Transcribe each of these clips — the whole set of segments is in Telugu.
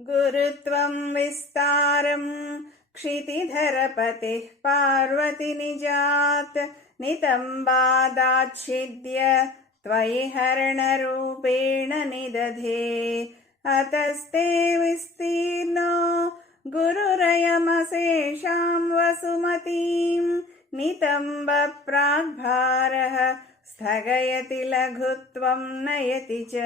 गुरुत्वम् विस्तारम् क्षितिधरपतिः पार्वति निजात् नितम्बादाच्छिद्य त्वयि हरणरूपेण निदधे। अतस्ते विस्तीर्णो गुरुरयमशेषाम् वसुमतीम् नितम्ब प्राग्भारः स्थगयति लघुत्वम् नयति च।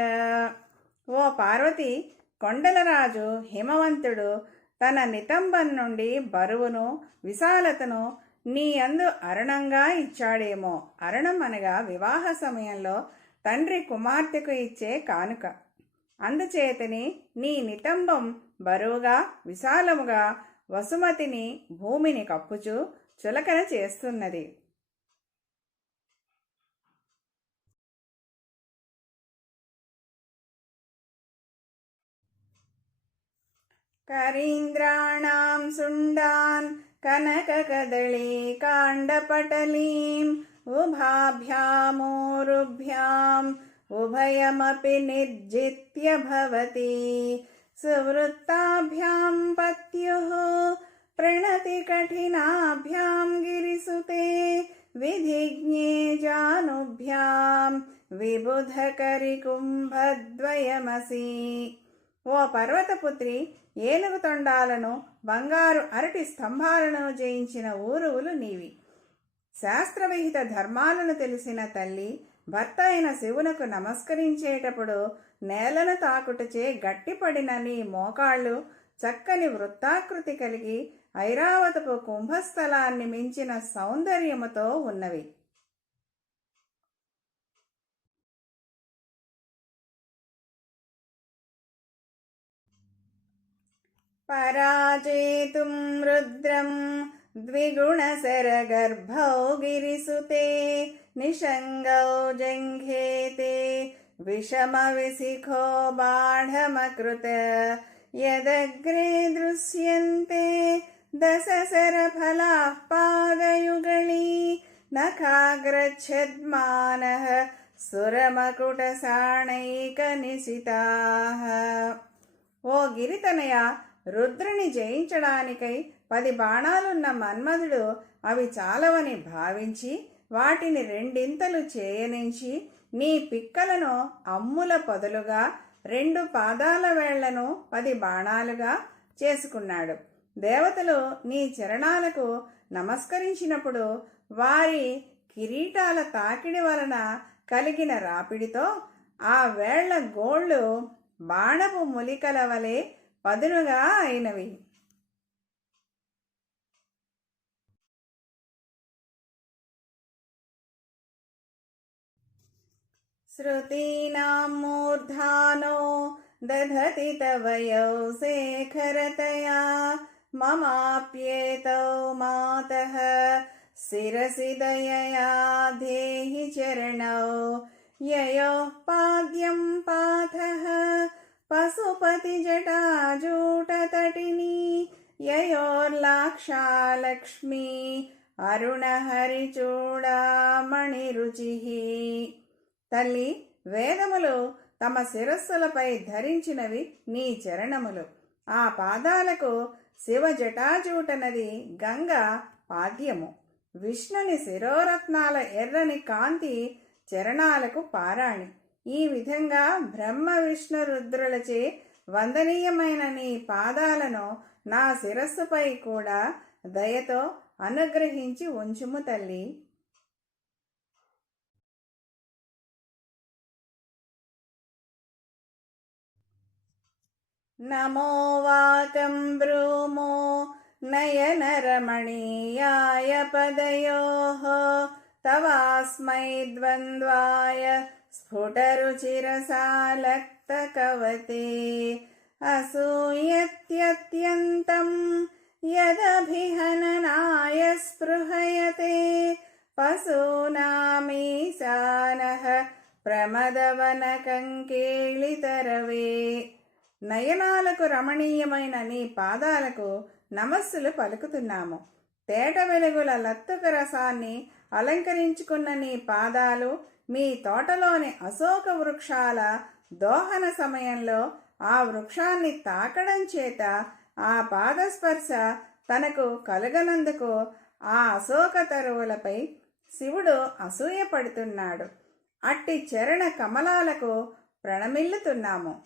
ओ पार्वती కొండలరాజు హిమవంతుడు తన నితంబం నుండి బరువును విశాలతను నీ అందు అరుణంగా ఇచ్చాడేమో. అరుణం అనగా వివాహ సమయంలో తండ్రి కుమార్తెకు ఇచ్చే కానుక. అందుచేతని నీ నితంబం బరువుగా విశాలముగా వసుమతిని భూమిని కప్పుచు చులకన చేస్తున్నది. करीन्द्राणाम् सुण्डान् कनककदलीकाण्डपटलीम् उभाभ्यामोरुभ्याम् उभयमपि निर्जित्य भवति सुवृत्ताभ्याम् पत्युः प्रणति प्रणतिकठिनाभ्याम् गिरिसुते विधिज्ञे जानुभ्याम् विबुधकरिकुम्भद्वयमसि ఓ పర్వతపుత్రి ఏనుగు తొండాలను బంగారు అరటి స్తంభాలను జయించిన ఊరువులు నీవి. శాస్త్రవిహిత ధర్మాలను తెలిసిన తల్లి భర్త అయిన శివునకు నమస్కరించేటప్పుడు నేలను తాకుటచే గట్టిపడిన నీ మోకాళ్ళు చక్కని వృత్తాకృతి కలిగి ఐరావతపు కుంభస్థలాన్ని మించిన సౌందర్యముతో ఉన్నవి. पराजेतुं रुद्रम् द्विगुणसरगर्भौ गिरिसुते निषङ्गौ जङ्घेते विषमविसिखो बाढमकृत यदग्रे दृश्यन्ते दशसरफलाः पादयुगली नखाग्रच्छद्मानः सुरमकुटसाणैकनिशिताः। ओ गिरितनया రుద్రుని జయించడానికై పది బాణాలున్న మన్మధుడు అవి చాలవని భావించి వాటిని రెండింతలు చేయనించి నీ పిక్కలను అమ్ముల పొదలుగా రెండు పాదాల వేళ్ళను పది బాణాలుగా చేసుకున్నాడు. దేవతలు నీ చరణాలకు నమస్కరించినప్పుడు వారి కిరీటాల తాకిడి వలన కలిగిన రాపిడితో ఆ వేళ్ళ గోళ్ళు బాణపు ములికల వలె పదునుగా అయినవి श्रुतीनां मूर्धानो दधति तव यौ शेखरतया ममाप्येतौ मातः शिरसि दयया देहि चरणौ ययोः पाद्यं पाथः పశుపతి జటాజూటతటిని యయోర్లాక్షాలక్ష్మీ అరుణహరిచూడామణి రుచి తల్లి వేదములు తమ శిరస్సులపై ధరించినవి నీ చరణములు. ఆ పాదాలకు శివ జటాజూటనది గంగ పాద్యము. విష్ణుని శిరోరత్నాల ఎర్రని కాంతి చరణాలకు పారాణి. ఈ విధంగా బ్రహ్మ విష్ణు రుద్రులచే వందనీయమైన నీ పాదాలను నా శిరస్సుపై కూడా దయతో అనుగ్రహించి ఉంచుము తల్లి. నమో వాకం బ్రూమో నయనరమణీయాయ పదయోः తవాస్మై ద్వంద్వాయ స్ఫుటరుచిరసాలక్తకవతే అసూయత్యత్యంతం యదభిహననాయ స్పృహయతే పశూనామీశానః ప్రమదవనకంకేళితరవే. నయనాలకు రమణీయమైన నీ పాదాలకు నమస్సులు పలుకుతున్నాము. తేట వెలుగుల లత్తుక రసాన్ని అలంకరించుకున్న నీ పాదాలు మీ తోటలోని అశోక వృక్షాల దోహన సమయంలో ఆ వృక్షాన్ని తాకడం చేత ఆ పాదస్పర్శ తనకు కలుగనందుకు ఆ అశోక తరువులపై శివుడు అసూయపడుతున్నాడు. అట్టి చరణ కమలాలకు ప్రణమిల్లుతున్నాము.